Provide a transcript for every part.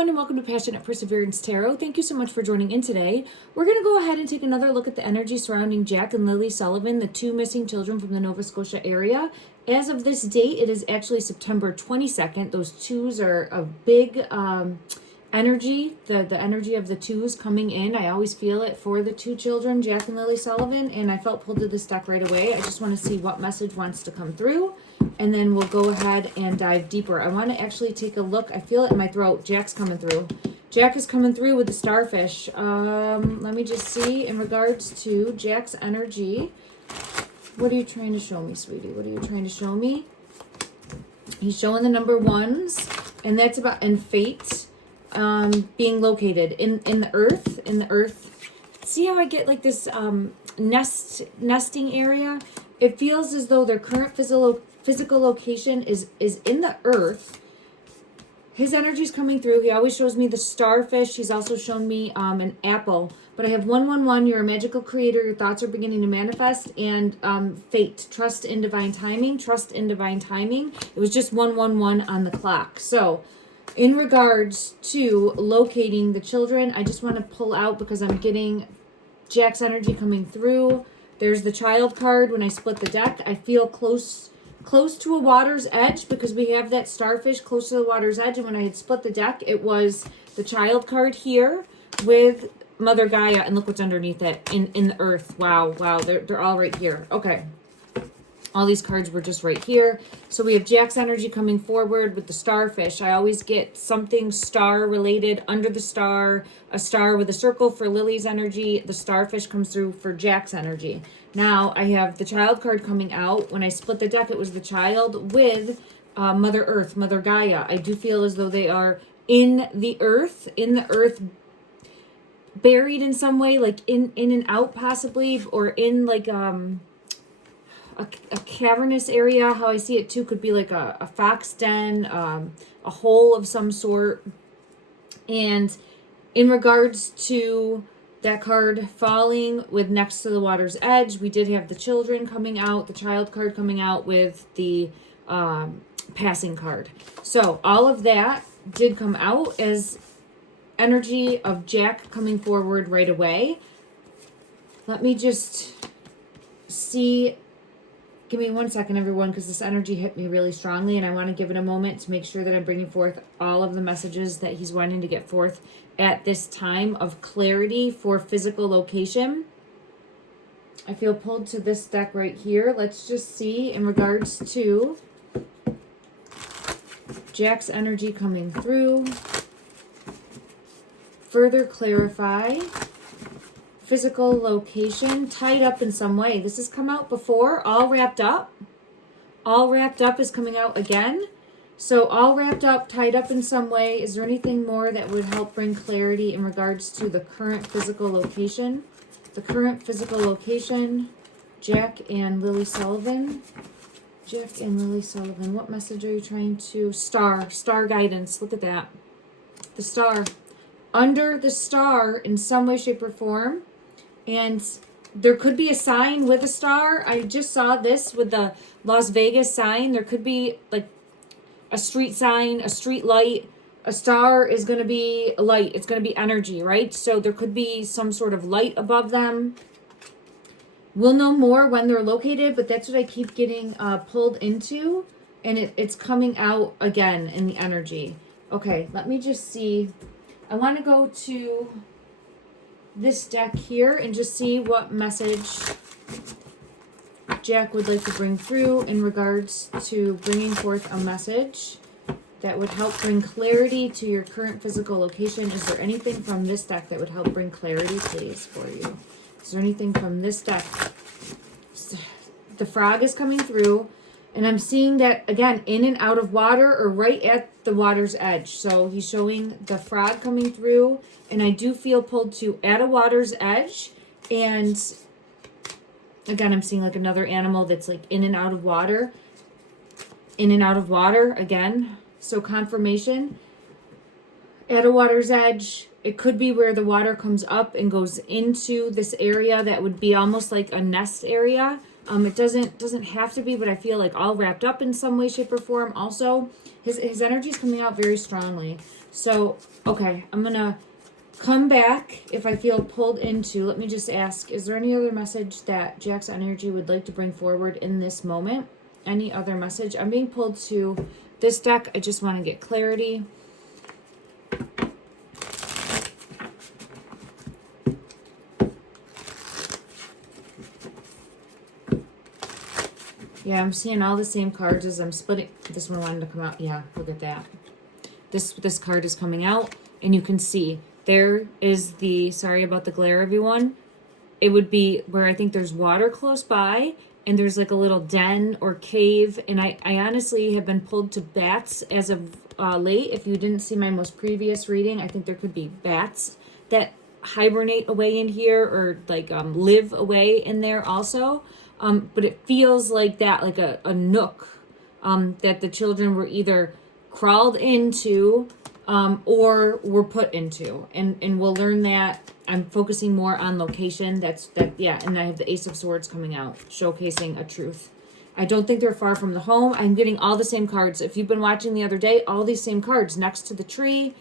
everyone, and welcome to Passionate Perseverance Tarot. Thank you so much for joining in today. We're going to go ahead and take another look at the energy surrounding Jack and Lilly Sullivan, the two missing children from the Nova Scotia area. As of this date, it is actually September 22nd. Those twos are a big energy, the energy of the twos coming in. I always feel it for the two children, Jack and Lilly Sullivan, and I felt pulled to this deck right away. I just want to see what message wants to come through, and then we'll go ahead and dive deeper. I want to actually take a look. I feel it in my throat. Jack's coming through. Jack is coming through with the starfish. Let me just see in regards to Jack's energy. What are you trying to show me, sweetie? What are you trying to show me? He's showing the number ones, and that's about, and fate. Being located in the earth. See how I get like this nesting area? It feels as though their current physical location is in the earth. His energy is coming through. He always shows me the starfish. He's also shown me an apple. But I have 111. You're a magical creator. Your thoughts are beginning to manifest. And fate. Trust in divine timing. Trust in divine timing. It was just 111 on the clock. So in regards to locating the children, I just want to pull out because I'm getting Jack's energy coming through. There's the child card. When I split the deck, I feel close to a water's edge because we have that starfish close to the water's edge. And when I had split the deck, it was the child card here with Mother Gaia, and look what's underneath it in the earth. Wow, they're all right here. Okay. All these cards were just right here. So we have Jack's energy coming forward with the starfish. I always get something star related under the star, a star with a circle for Lily's energy. The starfish comes through for Jack's energy. Now I have the child card coming out. When I split the deck, it was the child with Mother Earth, Mother Gaia. I do feel as though they are in the earth, buried in some way, like in and out possibly, or in like a cavernous area. How I see it too could be like a fox den, a hole of some sort. And in regards to that card falling with next to the water's edge, we did have the children coming out, the child card coming out with the passing card. So all of that did come out as energy of Jack coming forward right away. Let me just see. Give me 1 second, everyone, because this energy hit me really strongly, and I want to give it a moment to make sure that I'm bringing forth all of the messages that he's wanting to get forth at this time of clarity for physical location. I feel pulled to this deck right here. Let's just see in regards to Jack's energy coming through. Further clarify. Physical location, tied up in some way. This has come out before, all wrapped up. All wrapped up is coming out again. So all wrapped up, tied up in some way. Is there anything more that would help bring clarity in regards to the current physical location? The current physical location, Jack and Lilly Sullivan. Jack and Lilly Sullivan, what message are you trying to? Star guidance, look at that. The star. Under the star in some way, shape, or form. And there could be a sign with a star. I just saw this with the Las Vegas sign. There could be like a street sign, a street light. A star is going to be light. It's going to be energy, right? So there could be some sort of light above them. We'll know more when they're located, but that's what I keep getting pulled into. And it's coming out again in the energy. Okay, let me just see. I want to go to this deck here and just see what message Jack would like to bring through in regards to bringing forth a message that would help bring clarity to your current physical location. Is there anything from this deck that would help bring clarity, please, for you? Is there anything from this deck? The frog is coming through. And I'm seeing that, again, in and out of water or right at the water's edge. So he's showing the frog coming through. And I do feel pulled to at a water's edge. And, again, I'm seeing like another animal that's like in and out of water. In and out of water, again. So confirmation. At a water's edge. It could be where the water comes up and goes into this area that would be almost like a nest area. It doesn't have to be, but I feel like all wrapped up in some way, shape, or form. Also, His energy is coming out very strongly. So, okay, I'm going to come back if I feel pulled into. Let me just ask, is there any other message that Jack's energy would like to bring forward in this moment? Any other message? I'm being pulled to this deck. I just want to get clarity. Yeah, I'm seeing all the same cards as I'm splitting. This one wanted to come out. Yeah, look at that. This card is coming out, and you can see there is the, sorry about the glare, everyone. It would be where I think there's water close by, and there's like a little den or cave, and I honestly have been pulled to bats as of late. If you didn't see my most previous reading, I think there could be bats that hibernate away in here, or like live away in there also. But it feels like that, like a nook that the children were either crawled into or were put into. And we'll learn that. I'm focusing more on location. Yeah, and I have the Ace of Swords coming out, showcasing a truth. I don't think they're far from the home. I'm getting all the same cards. If you've been watching the other day, all these same cards next to the tree,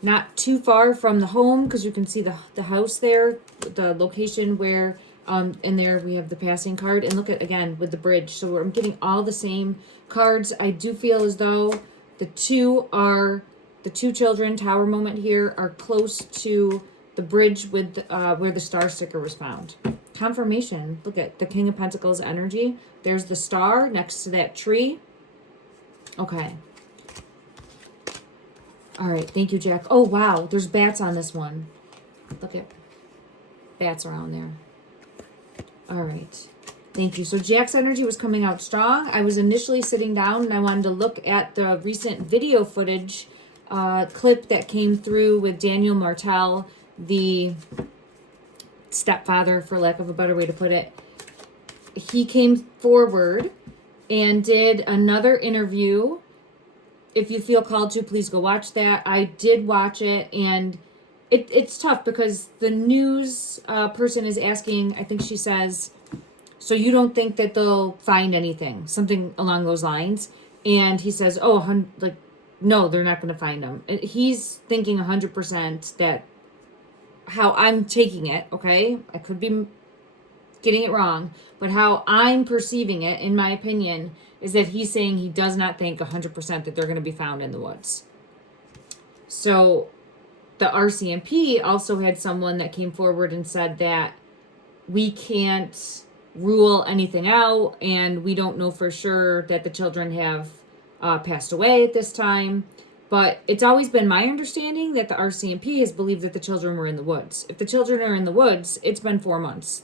not too far from the home, because you can see the house there, the location where... and there we have the passing card, and look at, again, with the bridge. So I'm getting all the same cards. I do feel as though the two children, tower moment here, are close to the bridge with where the star sticker was found. Confirmation. Look at the King of Pentacles energy. There's the star next to that tree. Okay. All right. Thank you, Jack. Oh, wow. There's bats on this one. Look at bats around there. All right. Thank you. So Jack's energy was coming out strong. I was initially sitting down and I wanted to look at the recent video footage clip that came through with Daniel Martel, the stepfather, for lack of a better way to put it. He came forward and did another interview. If you feel called to, please go watch that. I did watch it, and it's tough because the news person is asking, I think she says, so you don't think that they'll find anything, something along those lines. And he says, oh, like, no, they're not going to find them. He's thinking 100% that how I'm taking it, okay? I could be getting it wrong, but how I'm perceiving it, in my opinion, is that he's saying he does not think 100% that they're going to be found in the woods. So the RCMP also had someone that came forward and said that we can't rule anything out, and we don't know for sure that the children have passed away at this time. But it's always been my understanding that the RCMP has believed that the children were in the woods. If the children are in the woods, it's been 4 months.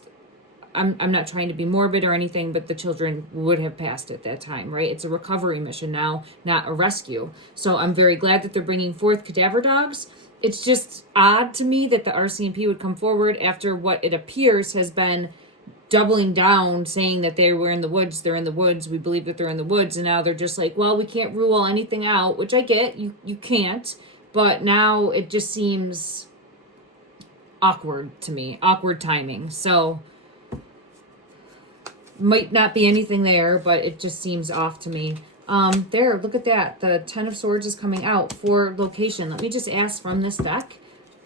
I'm not trying to be morbid or anything, but the children would have passed at that time, right? It's a recovery mission now, not a rescue. So I'm very glad that they're bringing forth cadaver dogs. It's just odd to me that the RCMP would come forward after what it appears has been doubling down, saying that they were in the woods, they're in the woods, we believe that they're in the woods, and now they're just like, well, we can't rule anything out, which I get, you can't, but now it just seems awkward to me, awkward timing. So might not be anything there, but it just seems off to me. There, look at that. The Ten of Swords is coming out for location. Let me just ask from this deck.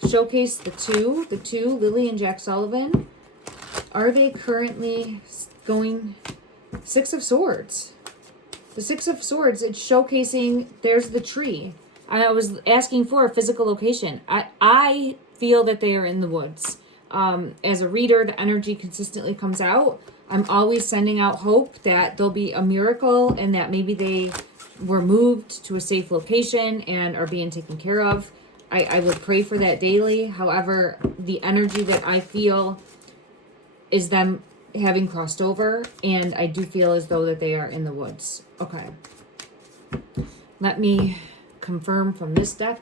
Showcase the two, Lilly and Jack Sullivan. Are they currently going Six of Swords? The Six of Swords, it's showcasing, there's the tree. I was asking for a physical location. I feel that they are in the woods. As a reader, the energy consistently comes out. I'm always sending out hope that there'll be a miracle and that maybe they were moved to a safe location and are being taken care of. I would pray for that daily. However, the energy that I feel is them having crossed over, and I do feel as though that they are in the woods. Okay. Let me confirm from this deck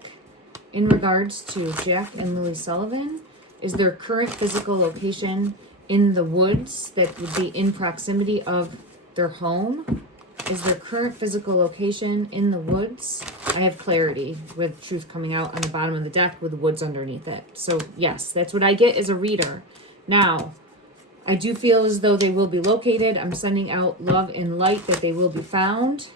in regards to Jack and Lilly Sullivan. Is their current physical location in the woods that would be in proximity of their home? Is their current physical location in the woods? I have clarity with truth coming out on the bottom of the deck with the woods underneath it. So yes, that's what I get as a reader. Now, I do feel as though they will be located. I'm sending out love and light that they will be found.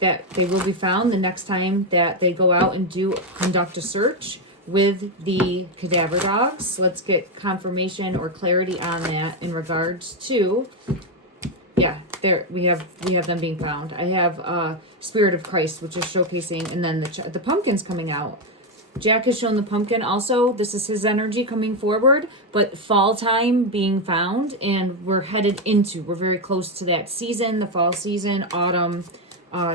that they will be found the next time that they go out and conduct a search with the cadaver dogs. Let's get confirmation or clarity on that in regards to, yeah, there we have them being found. I have Spirit of Christ, which is showcasing, and then the pumpkin's coming out. Jack has shown the pumpkin also. This is his energy coming forward, but fall time being found, and we're very close to that season, the fall season, autumn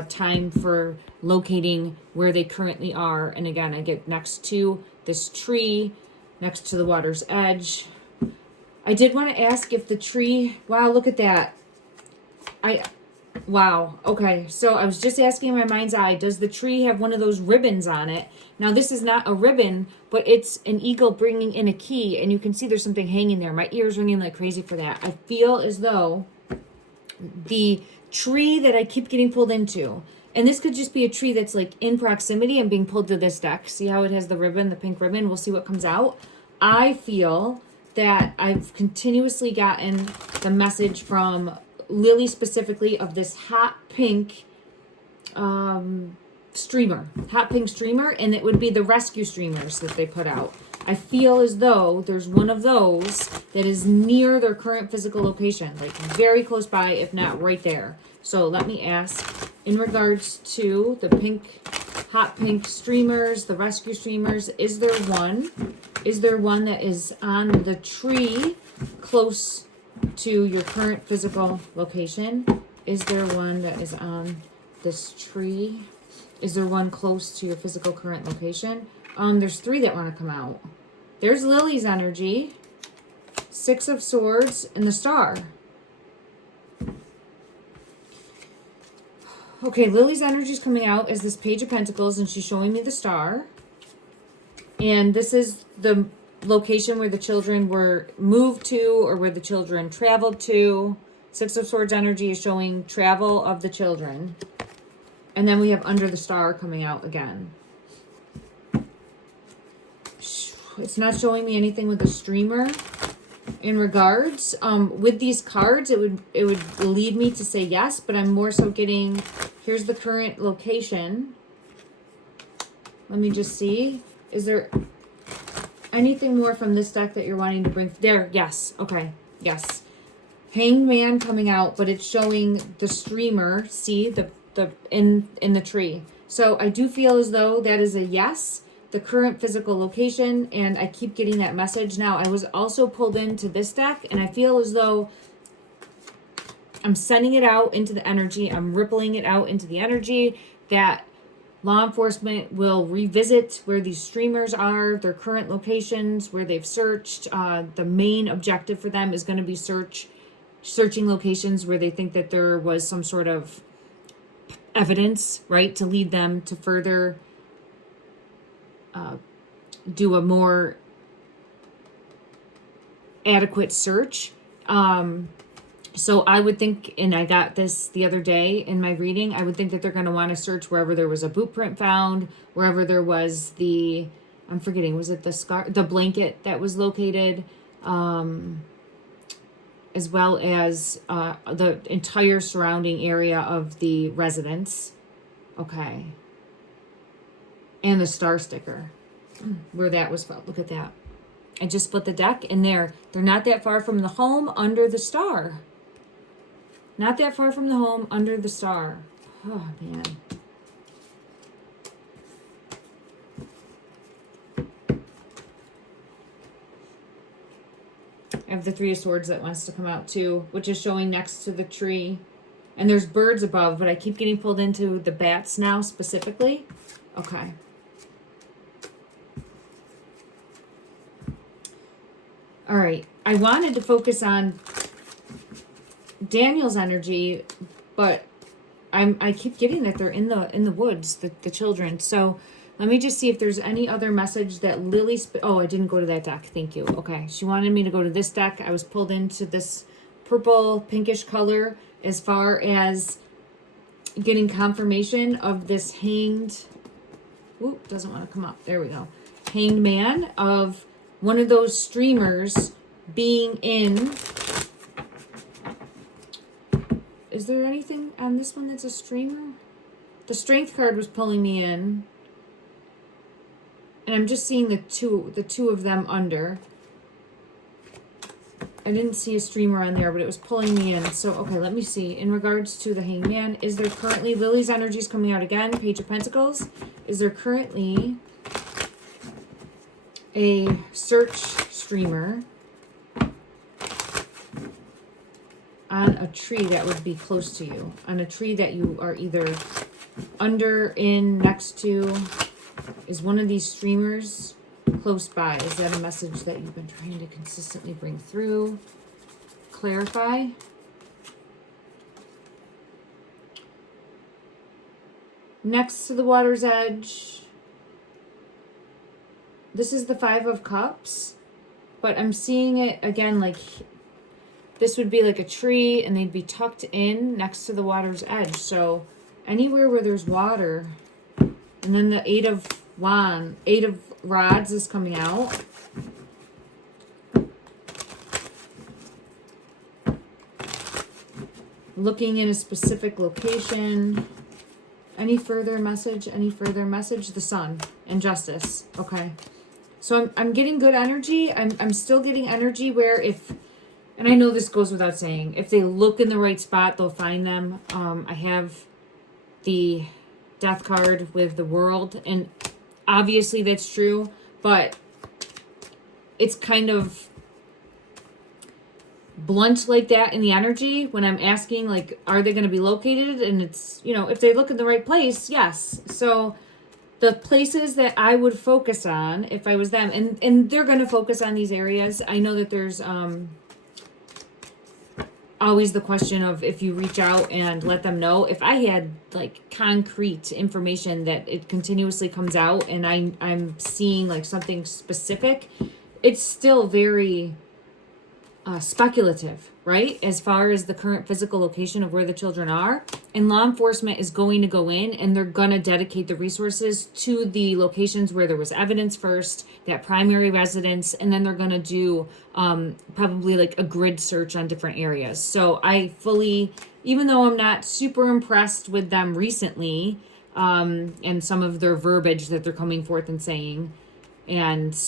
time for locating where they currently are. And again, I get next to this tree, next to the water's edge. I did want to ask if the tree, wow, look at that. Wow. Okay. So I was just asking in my mind's eye, does the tree have one of those ribbons on it? Now, this is not a ribbon, but it's an eagle bringing in a key, and you can see there's something hanging there. My ear's ringing like crazy for that. I feel as though the tree that I keep getting pulled into, and this could just be a tree that's like in proximity and being pulled to this deck. See how it has the ribbon, the pink ribbon? We'll see what comes out. I feel that I've continuously gotten the message from Lilly specifically of this hot pink streamer, and it would be the rescue streamers that they put out. I feel as though there's one of those that is near their current physical location, like very close by, if not right there. So let me ask, in regards to the hot pink streamers, the rescue streamers, is there one that is on the tree close to your current physical location? Is there one that is on this tree? Is there one close to your physical current location? There's 3 that want to come out. There's Lily's energy, 6 of Swords, and the Star. Okay, Lily's energy is coming out as this Page of Pentacles, and she's showing me the Star. And this is the location where the children were moved to, or where the children traveled to. 6 of Swords energy is showing travel of the children. And then we have Under the Star coming out again. It's not showing me anything with the streamer in regards. With these cards, it would lead me to say yes, but I'm more so getting, here's the current location. Let me just see. Is there anything more from this deck that you're wanting to bring? There, yes. Okay, yes. Hanged Man coming out, but it's showing the streamer. See the in the tree. So I do feel as though that is a yes, the current physical location, and I keep getting that message. Now, I was also pulled into this deck, and I feel as though I'm sending it out into the energy. I'm rippling it out into the energy that law enforcement will revisit where these streamers are, their current locations, where they've searched. The main objective for them is going to be searching locations where they think that there was some sort of evidence, right, to lead them to further do a more adequate search. So I would think, and I got this the other day in my reading, I would think that they're going to want to search wherever there was a boot print found, wherever there was I'm forgetting, was it the blanket that was located, as well as the entire surrounding area of the residence. Okay. And the star sticker, where that was found. Look at that. I just split the deck, and they're not that far from the home under the star. Not that far from the home under the star. Oh, man. I have the 3 of Swords that wants to come out too, which is showing next to the tree. And there's birds above, but I keep getting pulled into the bats now specifically. Okay. All right. I wanted to focus on Daniel's energy, but I keep getting that they're in the woods, the children. So let me just see if there's any other message that Lily... Oh, I didn't go to that deck. Thank you. Okay. She wanted me to go to this deck. I was pulled into this purple, pinkish color as far as getting confirmation of this hanged... Oop, doesn't want to come up. There we go. Hanged Man, of one of those streamers being in... Is there anything on this one that's a streamer? The Strength card was pulling me in. And I'm just seeing the two of them under. I didn't see a streamer on there, but it was pulling me in. So, okay, let me see. In regards to the Hangman, is there currently, Lily's energy is coming out again, Page of Pentacles. Is there currently a search streamer on a tree that would be close to you? On a tree that you are either under, in, next to? Is one of these streamers close by? Is that a message that you've been trying to consistently bring through? Clarify. Next to the water's edge. This is the Five of Cups. But I'm seeing it again like this would be like a tree and they'd be tucked in next to the water's edge. So anywhere where there's water. And then the Eight of Rods is coming out. Looking in a specific location. Any further message? Any further message? The Sun and Justice. Okay. So I'm getting good energy. I'm still getting energy where if, and I know this goes without saying, if they look in the right spot, they'll find them. I have the Death card with the World, and obviously that's true, but it's kind of blunt like that in the energy when I'm asking, like, are they going to be located? And it's, you know, if they look in the right place, yes. So the places that I would focus on if I was them, and they're going to focus on these areas. I know that there's always the question of if you reach out and let them know. If I had like concrete information that it continuously comes out and I'm seeing like something specific, it's still very speculative, right? As far as the current physical location of where the children are. And law enforcement is going to go in and they're going to dedicate the resources to the locations where there was evidence first, that primary residence, and then they're going to do probably like a grid search on different areas. So I fully, even though I'm not super impressed with them recently, and some of their verbiage that they're coming forth and saying, and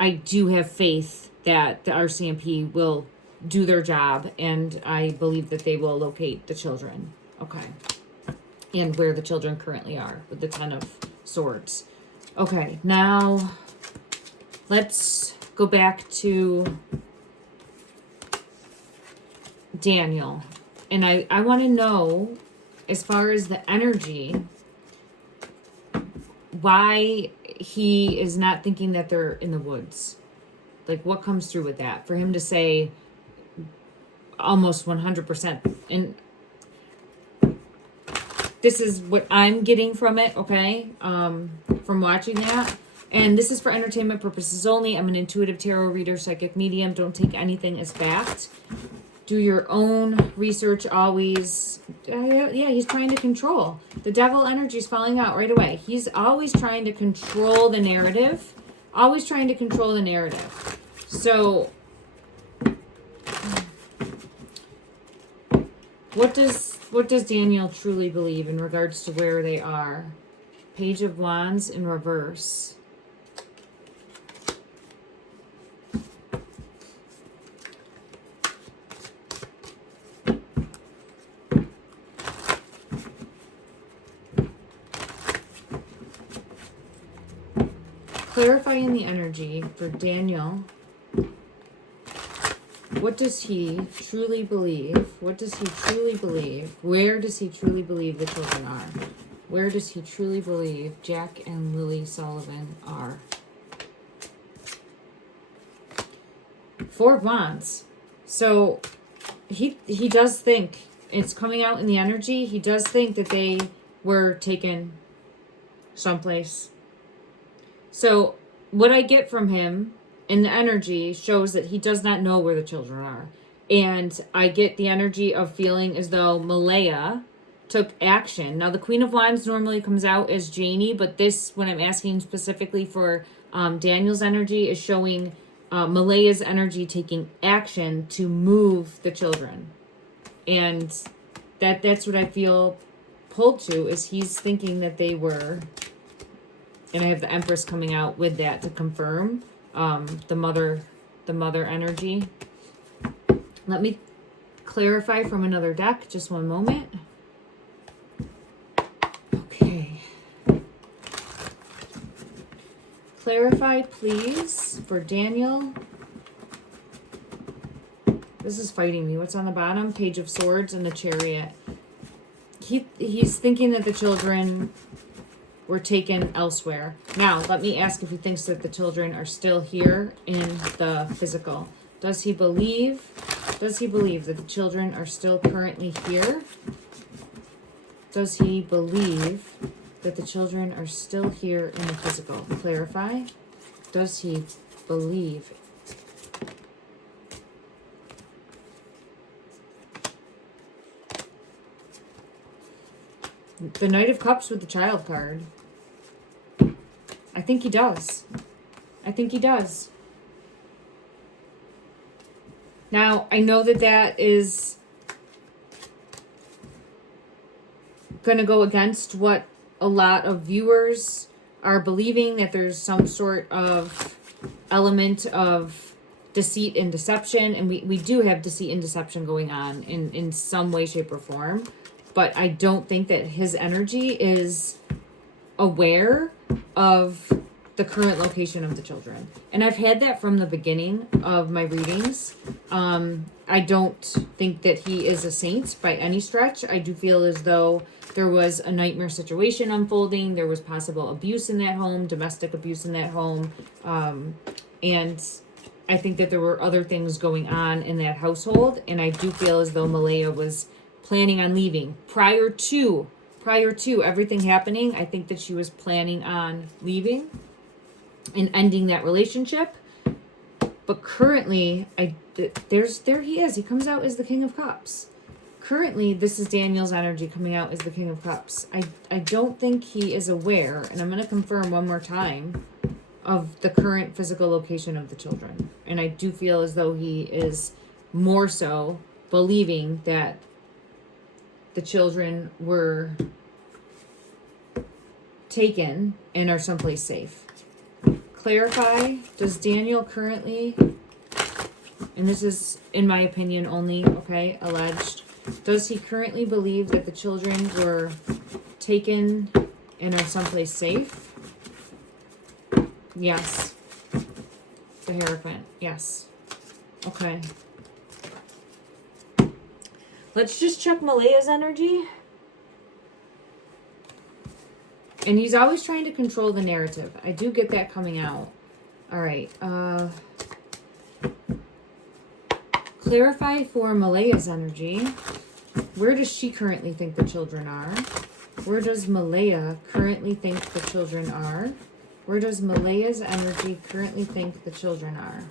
I do have faith that the RCMP will do their job, and I believe that they will locate the children. Okay. And where the children currently are with the Ten of Swords. Okay, now let's go back to Daniel. And I want to know, as far as the energy, why he is not thinking that they're in the woods. Like, what comes through with that? For him to say almost 100%. And this is what I'm getting from it, okay? From watching that. And this is for entertainment purposes only. I'm an intuitive tarot reader, psychic medium. Don't take anything as fact. Do your own research always. Yeah, he's trying to control. The devil energy is falling out right away. He's always trying to control the narrative. Always trying to control the narrative. So, what does Daniel truly believe in regards to where they are? Page of Wands in reverse. Clarifying the energy for Daniel. What does he truly believe? What does he truly believe? Where does he truly believe the children are? Where does he truly believe Jack and Lilly Sullivan are? Four of Wands. So he does think, it's coming out in the energy, he does think that they were taken someplace. So what I get from him in the energy shows that he does not know where the children are. And I get the energy of feeling as though Malaya took action. Now, the Queen of Wands normally comes out as Jennie, but this, when I'm asking specifically for Daniel's energy, is showing Malaya's energy taking action to move the children. And that's what I feel pulled to is he's thinking that they were, and I have the Empress coming out with that to confirm the mother energy. Let me clarify from another deck. Just one moment. Okay. Clarify, please, for Daniel. This is fighting me. What's on the bottom? Page of Swords and the Chariot. He's thinking that the children were taken elsewhere. Now, let me ask if he thinks that the children are still here in the physical. Does he believe that the children are still currently here? Does he believe that the children are still here in the physical? Clarify. Does he believe? The Knight of Cups with the Child card. I think he does. I think he does. Now, I know that that is going to go against what a lot of viewers are believing, that there's some sort of element of deceit and deception. And we do have deceit and deception going on in some way, shape, or form. But I don't think that his energy is aware of the current location of the children. And I've had that from the beginning of my readings. I don't think that he is a saint by any stretch. I do feel as though there was a nightmare situation unfolding. There was possible abuse in that home, domestic abuse in that home. And I think that there were other things going on in that household. And I do feel as though Malaya was planning on leaving prior to everything happening. I think that she was planning on leaving and ending that relationship. But currently, there he is. He comes out as the King of Cups. Currently, this is Daniel's energy coming out as the King of Cups. I don't think he is aware, and I'm going to confirm one more time, of the current physical location of the children. And I do feel as though he is more so believing that the children were taken and are someplace safe. Clarify, does Daniel currently, and this is in my opinion only, okay, alleged, does he currently believe that the children were taken and are someplace safe? Yes. The Hierophant, yes. Okay. Let's just check Malaya's energy. And he's always trying to control the narrative. I do get that coming out. All right. Clarify for Malaya's energy. Where does she currently think the children are? Where does Malaya currently think the children are? Where does Malaya's energy currently think the children are?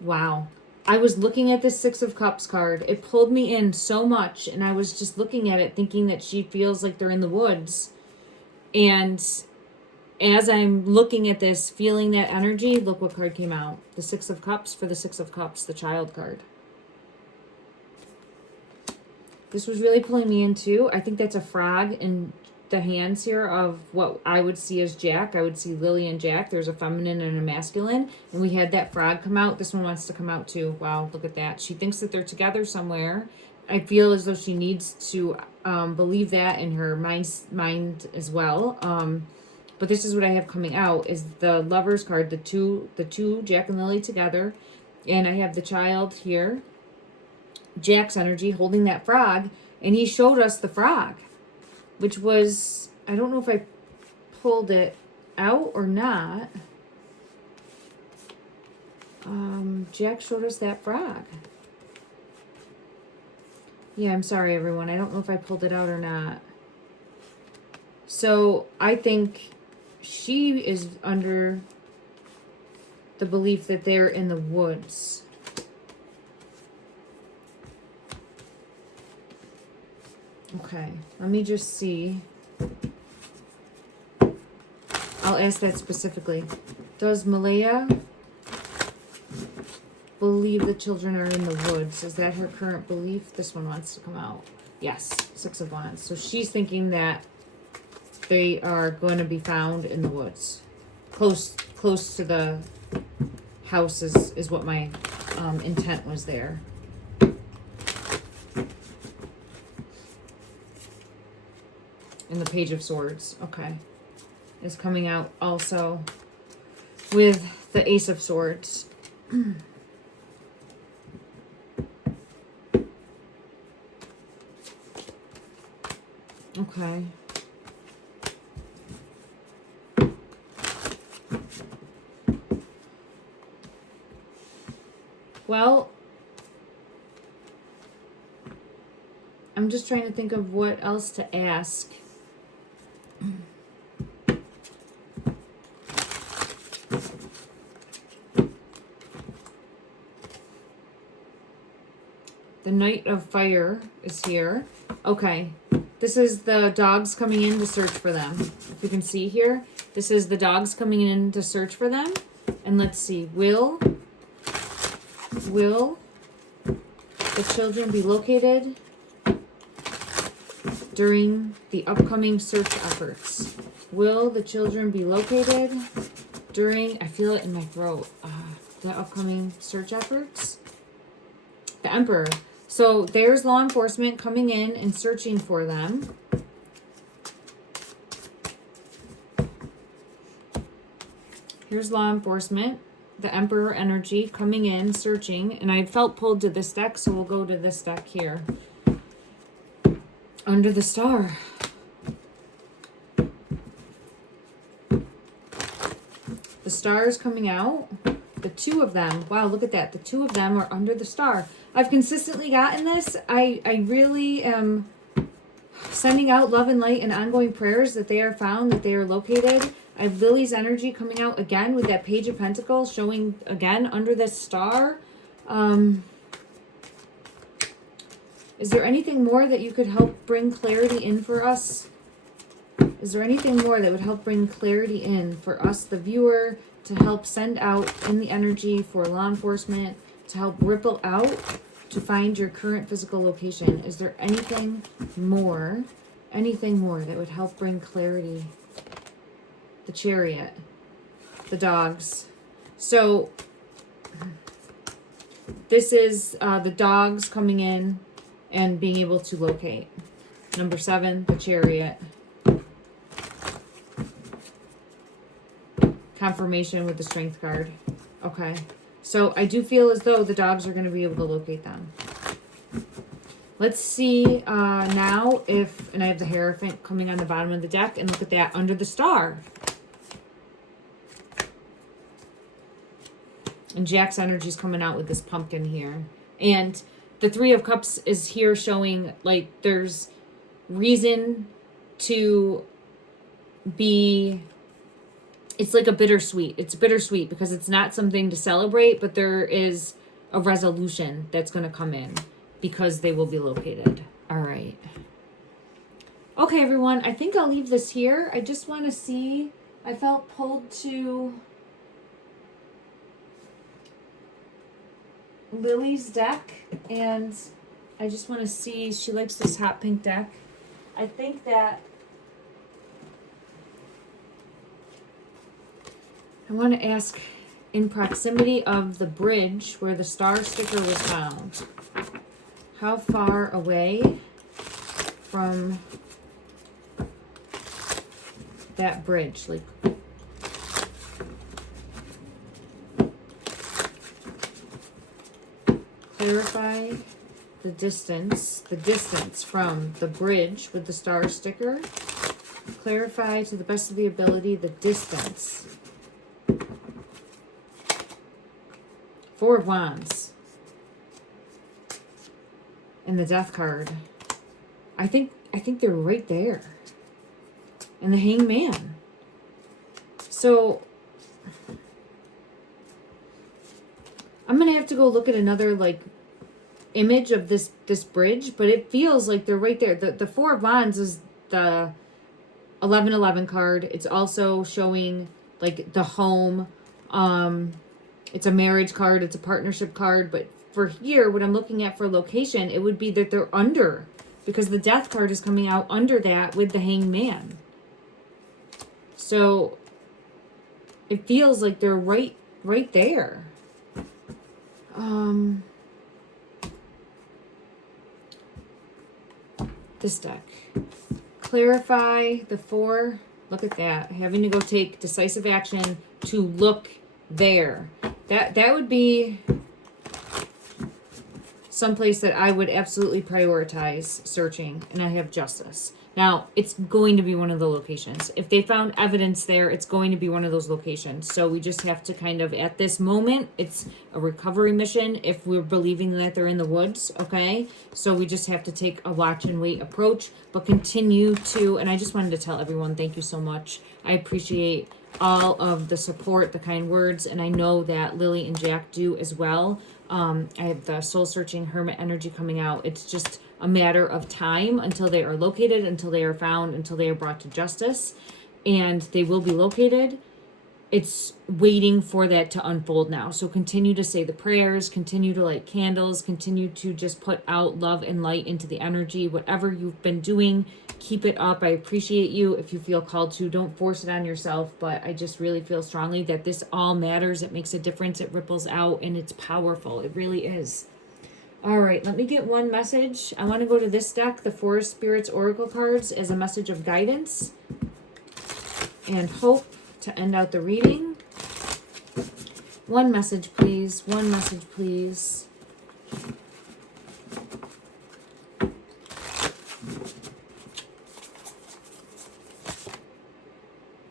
Wow. I was looking at this Six of Cups card. It pulled me in so much, and I was just looking at it thinking that she feels like they're in the woods. And as I'm looking at this, feeling that energy, look what card came out. The Six of Cups for the Six of Cups, the Child card. This was really pulling me in too. I think that's a frog in the hands here of what I would see as Jack. I would see Lily and Jack. There's a feminine and a masculine. And we had that frog come out. This one wants to come out too. Wow, look at that. She thinks that they're together somewhere. I feel as though she needs to believe that in her mind as well. But this is what I have coming out is the Lovers card, the two Jack and Lily together. And I have the Child here, Jack's energy holding that frog. And he showed us the frog, which was, I don't know if I pulled it out or not. Jack showed us that frog. Yeah, I'm sorry, everyone. I don't know if I pulled it out or not. So I think she is under the belief that they're in the woods. Okay, let me just see. I'll ask that specifically. Does Malaya believe the children are in the woods. Is that her current belief? This one wants to come out. Yes, 6 of Wands. So she's thinking that they are going to be found in the woods. Close to the house is what my intent was there. And the Page of Swords, okay, is coming out also with the Ace of Swords. Okay. Well, I'm just trying to think of what else to ask. The Knight of Fire is here. Okay. This is the dogs coming in to search for them. If you can see here, this is the dogs coming in to search for them. And let's see, will the children be located during the upcoming search efforts? Will the children be located during, I feel it in my throat, the upcoming search efforts? The Emperor. So there's law enforcement coming in and searching for them. Here's law enforcement, the Emperor energy coming in, searching. And I felt pulled to this deck, so we'll go to this deck here. Under the Star. The Star is coming out. The 2 of them. Wow, look at that. The 2 of them are under the Star. I've consistently gotten this. I really am sending out love and light and ongoing prayers that they are found, that they are located. I have Lilly's energy coming out again with that Page of Pentacles showing again under this Star. Is there anything more that you could help bring clarity in for us? Is there anything more that would help bring clarity in for us, the viewer, to help send out in the energy for law enforcement, to help ripple out to find your current physical location? Is there anything more that would help bring clarity? The Chariot, the dogs. So this is the dogs coming in and being able to locate. Number 7, the Chariot. Confirmation with the Strength card. Okay. So I do feel as though the dogs are going to be able to locate them. Let's see now if, and I have the Hierophant coming on the bottom of the deck, and look at that, under the Star. And Jack's energy is coming out with this pumpkin here. And the 3 of Cups is here showing like there's reason to be, it's like a bittersweet. It's bittersweet because it's not something to celebrate, but there is a resolution that's going to come in because they will be located. All right. Okay, everyone. I think I'll leave this here. I just want to see, I felt pulled to Lily's deck, and I just want to see, she likes this hot pink deck. I think that I want to ask, in proximity of the bridge where the star sticker was found, how far away from that bridge, like, clarify the distance from the bridge with the star sticker. Clarify to the best of the ability the distance. 4 of Wands. And the Death card. I think they're right there. And the Hangman. So I'm going to have to go look at another, like, image of this bridge, but it feels like they're right there. The 4 of Wands is the 1111 card. It's also showing, like, the home. It's a marriage card, it's a partnership card, but for here, what I'm looking at for location, it would be that they're under, because the death card is coming out under that with the Hanged Man. So it feels like they're right there. This deck. Clarify the 4. Look at that. Having to go take decisive action to look there. That would be someplace that I would absolutely prioritize searching, and I have justice. Now, it's going to be one of the locations. If they found evidence there, it's going to be one of those locations. So we just have to kind of, at this moment, it's a recovery mission if we're believing that they're in the woods, okay? So we just have to take a watch and wait approach, but continue to, and I just wanted to tell everyone, thank you so much. I appreciate all of the support, the kind words, and I know that Lily and Jack do as well. I have the soul-searching hermit energy coming out. It's just a matter of time until they are located, until they are found, until they are brought to justice, and they will be located. It's waiting for that to unfold now. So continue to say the prayers, continue to light candles, continue to just put out love and light into the energy. Whatever you've been doing, keep it up. I appreciate you. If you feel called to, don't force it on yourself, but I just really feel strongly that this all matters. It makes a difference. It ripples out, and it's powerful. It really is. All right, let me get one message. I want to go to this deck, the Forest Spirits Oracle cards, as a message of guidance and hope to end out the reading. One message, please. One message, please.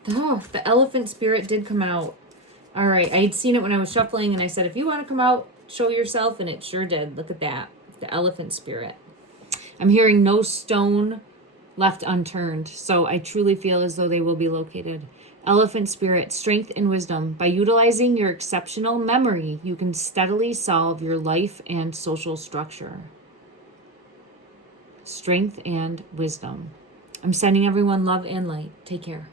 Oh, the elephant spirit did come out. All right, I had seen it when I was shuffling, and I said, if you want to come out, show yourself, and it sure did. Look at that. The elephant spirit. I'm hearing no stone left unturned, so I truly feel as though they will be located. Elephant spirit, strength and wisdom. By utilizing your exceptional memory, you can steadily solve your life and social structure. Strength and wisdom. I'm sending everyone love and light. Take care.